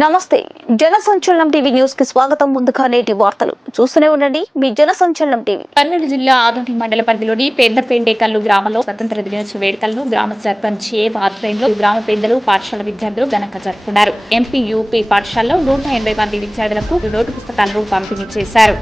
నమస్తే. జన సంచలనం టీవీ న్యూస్ కి స్వాగతం. ముందుగా నేటి వార్తలు చూస్తూనే ఉండండి. మీ జన సంచలనం టీవీ. కర్నూలు జిల్లా ఆదోని మండల పరిధిలోని పెండపెండేకల్లు గ్రామంలో స్వతంత్ర దినోత్సవ వేడుకలను గ్రామ సర్పంచ్ ఆధ్వర్యంలో గ్రామ పెద్దలు, పాఠశాల విద్యార్థులు ఘనంగా జరుపుకున్నారు. ఎంపీ యూపీ పాఠశాలలో 180 మంది విద్యార్థులకు నోటు పుస్తకాలను పంపిణీ చేశారు.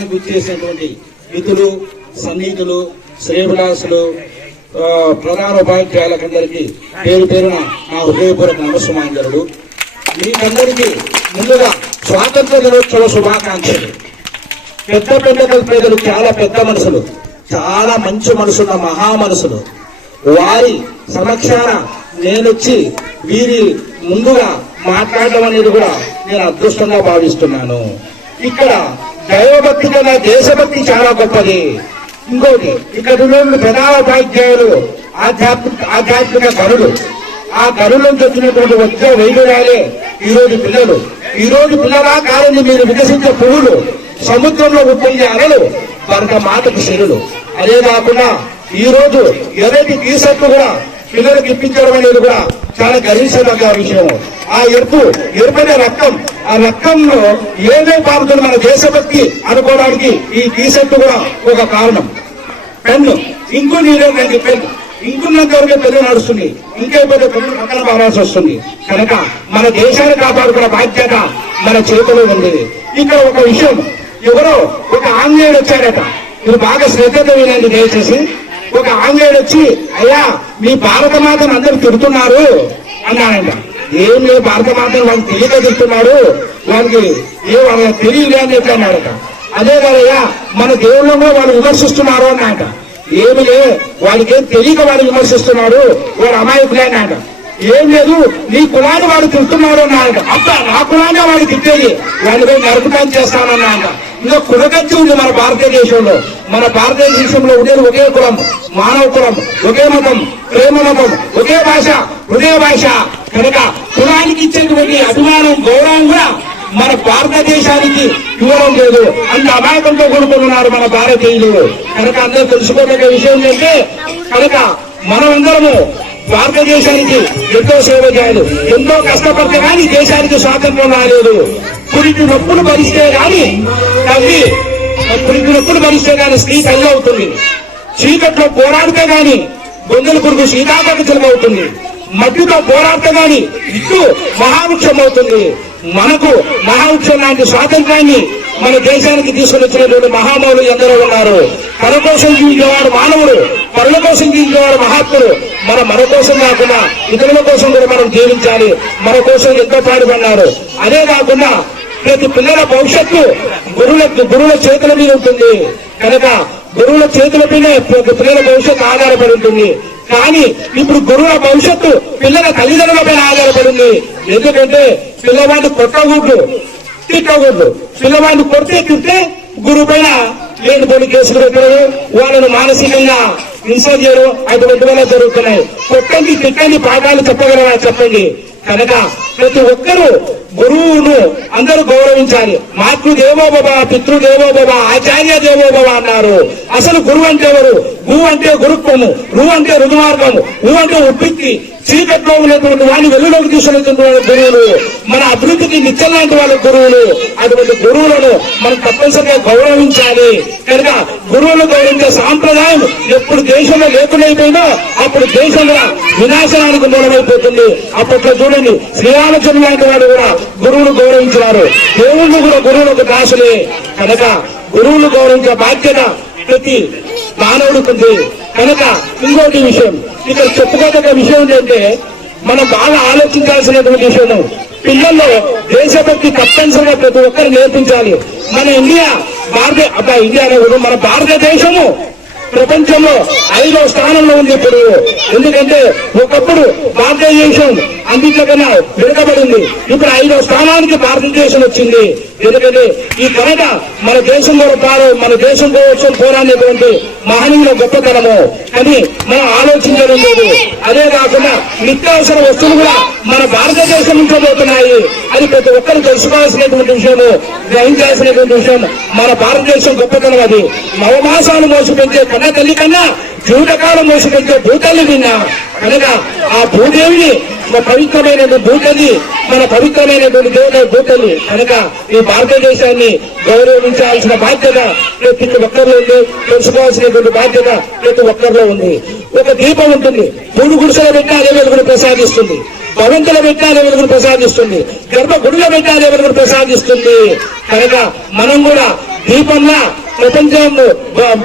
చేసినటువంటి మిత్రులు, సన్నిహితులు, శ్రేయభిలాసులు, ప్రధాన ఉపాధ్యాయులకందరికీ పేరు పేరున నా హృదయపూర్వక నమస్కారాలు. మీకందరికీ ముందుగా స్వాతంత్ర దినోత్సవ శుభాకాంక్షలు. పెద్ద ప్రజలు చాలా పెద్ద మనసులు, చాలా మంచి మనసున్న మహా మనసులు. వారి సమక్షాన నేనొచ్చి వీరి ముందుగా మాట్లాడడం అనేది కూడా నేను అదృష్టంగా భావిస్తున్నాను. ఇక్కడ దైవభక్తి కన్నా దేశభక్తి చాలా గొప్పది. ఇంకోటి, ఇక్కడ ప్రధాన ఉపాధ్యాయులు ఆధ్యాత్మిక గనులు. ఆ గనుల నుంచి వచ్చినటువంటి వచ్చే వైద్యురాలే ఈరోజు పిల్లలు. ఈరోజు పిల్లలా కాలంలో మీరు వికసించే పువ్వులు, సముద్రంలో ఉప్పొంగే అలలు, భరత మాతకు శిరులు. అదే కాకుండా ఈ రోజు ఎర్రటి టీషర్ట్లు కూడా పిల్లలకు ఇప్పించడం అనేది కూడా చాలా గర్వించదగ్గ విషయం. ఆ ఎరుపైన రక్తం, ఆ రక్తంలో ఏమేమి పారుతుంది మన దేశభక్తి అనుకోవడానికి ఈ టీషర్ట్ కూడా ఒక కారణం. పెన్ను, ఇంకు నీరే పెన్ను, ఇంకున్నంత వరకే పెన్ను నడుస్తుంది, ఇంకైపోతే పెన్ను పక్కన పారాల్సి వస్తుంది. కనుక మన దేశాన్ని కాపాడుకున్న బాధ్యత మన చేతిలో ఉంది. ఇక్కడ ఒక విషయం, ఎవరో ఒక ఆంగ్లేయుడు వచ్చాడట. మీరు బాగా శ్రద్ధతో వినండి దయచేసి. ఒక ఆంగ్లేయుడు వచ్చి, అయ్యా మీ భారత మాతను అందరూ తిడుతున్నారు అన్నాడంట. ఏం లేదు, భారత మాతను వాళ్ళకి తెలియక తిడుతున్నాడు, వాళ్ళకి వాళ్ళకి తెలియలే అని చెప్పి అన్నాడట. అదే కదయ్యా మన దేవుళ్ళను కూడా వాళ్ళు విమర్శిస్తున్నారు అన్నాట. ఏమి లే, వాడికి ఏం తెలియక వాడు విమర్శిస్తున్నాడు, వాడు అమాయకులే అన్నాట. ఏం లేదు, నీ కులాన్ని వాడు తిడుతున్నాడు అన్నాడు. అబ్బా, నా కులాన్ని వాడు తిట్టేది, వాడిని పోయి నరకటం చేస్తానన్నాట. ఇంకా కులగచ్చి ఉంది మన భారతదేశంలో. మన భారతదేశంలో ఉండేది ఒకే కులం, మానవ కులం, ఒకే మతం, ప్రేమ మతం, ఒకే భాష, హృదయ భాష. కనుక కులానికి ఇచ్చేటువంటి అభిమానం, గౌరవం కూడా మన భారతదేశానికి ఇవ్వడం లేదు. అంత అమాయకంతో కొనుక్కున్నారు మన భారతీయులు. కనుక అందరూ తెలుసుకోదగ్గ విషయం ఏంటంటే, కనుక మనమందరము భారతదేశానికి ఎంతో సేవ చేయాలి. ఎంతో కష్టపడితే కానీ దేశానికి స్వాతంత్రం రాలేదు. పురికి నొప్పులు భరిస్తే కానీ స్త్రీ తల్లి అవుతుంది. చీకట్లో పోరాడితే గాని గొంగలి పురుగు సీతాపక్షం అవుతుంది. మట్టితో పోరాడితే గాని ఇటు మహావృక్షం అవుతుంది. మనకు మహావృక్షం లాంటి స్వాతంత్రాన్ని మన దేశానికి తీసుకుని వచ్చినటువంటి మహామౌలు ఎందరో ఉన్నారు. మన కోసం జీవించేవాడు మానవుడు, పరుల కోసం జీవించేవాడు మహాత్ముడు. మన కోసం కాకుండా ఇతరుల కోసం కూడా మనం జీవించాలి. మన కోసం ఎంతో పాటుపడినారు. అదే కాకుండా ప్రతి పిల్లల భవిష్యత్తు గురువుల చేతుల మీద ఉంటుంది. కనుక గురువుల చేతులపైనే ప్రతి పిల్లల భవిష్యత్తు ఆధారపడి ఉంటుంది. కానీ ఇప్పుడు గురువుల భవిష్యత్తు పిల్లల తల్లిదండ్రులపైన ఆధారపడింది. ఎందుకంటే పిల్లవాడిని కొట్టకూడదు, తిట్టకూడదు. పిల్లవాడిని కొడితే తింటే గురువు పైన లేని పోటీ కేసులు పెట్టారు, వాళ్ళను మానసికంగా హింస చేయడం, అటువంటి వల్ల జరుగుతున్నాయి. కొట్టండి, తిట్టండి, పాఠాలు చెప్పగలరా చెప్పండి. కనుక ప్రతి ఒక్కరూ గురువును అందరూ గౌరవించాలి. మాతృదేవోభవ, పితృదేవోభవ, ఆచార్య దేవోభవ అన్నారు. అసలు గురువు అంటే ఎవరు? గు అంటే గురుత్వము, రు అంటే రుజుమార్గము, ఊ అంటే ఉత్పత్తి. చీకట్లో ఉన్నటువంటి వాడిని వెలుగులోకి తీసుకున్నటువంటి గురువులు, మన అభివృద్ధికి నిత్యం లాంటి వాళ్ళ గురువులు. అటువంటి గురువులను మనం తప్పనిసరిగా గౌరవించాలి. కనుక గురువులను గౌరవించే సాంప్రదాయం ఎప్పుడు దేశంలో లేకునైపోయినా అప్పుడు దేశంలో వినాశనానికి మూలమైపోతుంది. అప్పట్లో చూడండి, శ్రీరామచంద్ర లాంటి వాడు కూడా గురువును గౌరవించినారు. దేవుళ్ళు కూడా గురువులకు దాసులే. కనుక గురువులు గౌరవించే బాధ్యత ప్రతి మానవుడికి ఉంది. కనుక ఇంకోటి విషయం, ఇక్కడ చెప్పుకోదగ్గ విషయం ఏంటంటే, మనం బాగా ఆలోచించాల్సినటువంటి విషయం, పిల్లల్లో దేశభక్తి తప్పనిసరిగా ప్రతి ఒక్కరు నేర్పించాలి. మన ఇండియా ఇండియాలో కూడా మన భారతదేశము ప్రపంచంలో 5వ స్థానంలో ఉంది ఇప్పుడు. ఎందుకంటే ఒకప్పుడు భారతదేశం అన్నింటికన్నా వెనుకబడింది. ఇప్పుడు 5వ స్థానానికి భారతదేశం వచ్చింది. ఎందుకంటే ఈ ఘనత మన దేశం కోసం పోరాడేటువంటి మహనీయుల గొప్పతనము అని మనం ఆలోచించడం లేదు. అదే కాకుండా నిత్యావసర వస్తువులు కూడా మన భారతదేశం నుంచే పోతున్నాయి. అది ప్రతి ఒక్కరు తెలుసుకోవాల్సినటువంటి విషయము, గ్రహించాల్సినటువంటి విషయం. మన భారతదేశం గొప్పతనం అది. నవమాసాలు మోసపెంచే కన్న తల్లి కన్నా జీవితకాలం మోసపెంచే భూతల్లి విన్నా. కనుక ఆ భూదేవిని పవిత్రమైనటువంటి భూతల్లి, మన పవిత్రమైనటువంటి దేవత భూతల్లి. కనుక ఈ భారతదేశాన్ని గౌరవించాల్సిన బాధ్యత ప్రతి ఒక్కరిలో ఉంది. తెలుసుకోవాల్సినటువంటి బాధ్యత ప్రతి ఒక్కరిలో ఉంది. ఒక దీపం ఉంటుంది, 3 గుడిసెల పెట్టి అదే వెలుగును ప్రసాదిస్తుంది. భవంతుల పెట్టి అదే వెలుగును ప్రసాదిస్తుంది. గర్భగుడిలో పెట్టి అదే వెలుగును ప్రసాదిస్తుంది. కనుక మనం కూడా దీపంలా ప్రపంచం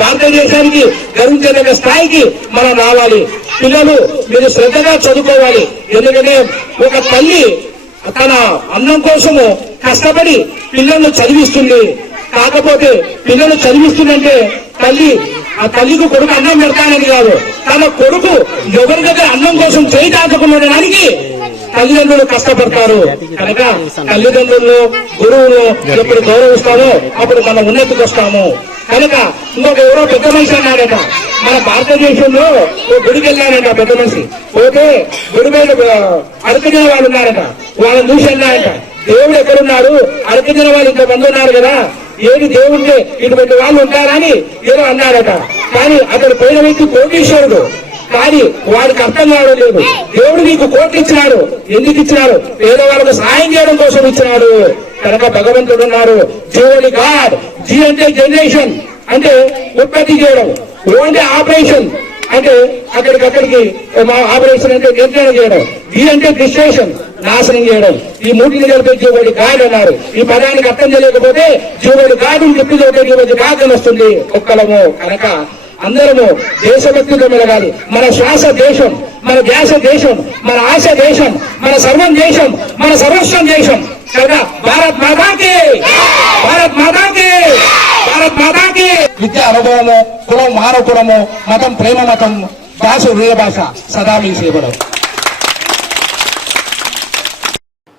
భారతదేశానికి గర్వించదగ్గ స్థాయికి మనం రావాలి. పిల్లలు మీరు శ్రద్ధగా చదువుకోవాలి. ఎందుకంటే ఒక తల్లి తన అన్నం కోసము కష్టపడి పిల్లలను చదివిస్తుంది. కాకపోతే పిల్లలు చదివిస్తుందంటే ఆ తల్లికి కొడుకు అన్నం పెడతానని కాదు, తన కొడుకు ఎవరి దగ్గర అన్నం కోసం చేయి దాచుకునడానికి తల్లిదండ్రులు కష్టపడతారు. కనుక తల్లిదండ్రులు గురువును ఎప్పుడు గౌరవిస్తామో అప్పుడు మనం ఉన్నతికి వస్తాము. కనుక ఇంకొక ఎవరో పెద్ద మనిషి అన్నాడట, మన భారతదేశంలో ఓ గుడికి వెళ్ళాడట పెద్ద మనిషి. పోతే గుడి మీద అరకజన వాళ్ళు ఉన్నారట. వాళ్ళని చూసి అన్నాడట, దేవుడు ఎక్కడున్నాడు, అరకజన వాళ్ళు ఇంతమంది ఉన్నారు కదా, ఏది దేవుడికి ఇటువంటి వాళ్ళు ఉంటారని ఏదో అన్నాడట. కానీ అతడు పోయిన వ్యక్తి కోటీశ్వరుడు. కానీ వాడికి అర్థం కావడం లేదు. దేవుడు నీకు కోట్లు ఇచ్చినాడు, ఎందుకు ఇచ్చినాడు? పేదవాళ్ళకు సాయం చేయడం కోసం ఇచ్చినాడు. కనుక భగవంతుడు ఉన్నారు. జీవని గాడ్. జీ అంటే జనరేషన్, అంటే ఉత్పత్తి చేయడం. ఓ అంటే ఆపరేషన్, అంటే అక్కడికి ఆపరేషన్ అంటే నిర్ణయం చేయడం. ఈ అంటే డిస్ట్రేషన్, నాశనం చేయడం. ఈ మూటిని కలిపే జీవుడి గాడ్ అన్నారు. ఈ పదానికి అర్థం చేయలేకపోతే జీవుడి గాడ్ అని చెప్పి జీవుడి గాడ్ అని వస్తుంది ఒక్కలము. కనుక అందరము దేశభక్తితో మెలగాలి. మన శ్వాస దేశం, మన ధ్యాస దేశం, మన ఆశ దేశం, మన సర్వం దేశం, మన సర్వస్వం దేశం. కదా భారత్ మాతాకి, భారత్ మాతాకి, భారత్ మాతాకి. విద్య అనుభవము, కులం మానవ కులము, మతం ప్రేమ మతం, భాష హృదయ భాష, సదా మీ సేవలో.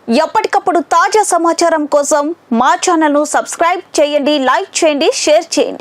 ఎప్పటికప్పుడు తాజా సమాచారం కోసం మా ఛానల్ను సబ్స్క్రైబ్ చేయండి, లైక్ చేయండి, షేర్ చేయండి.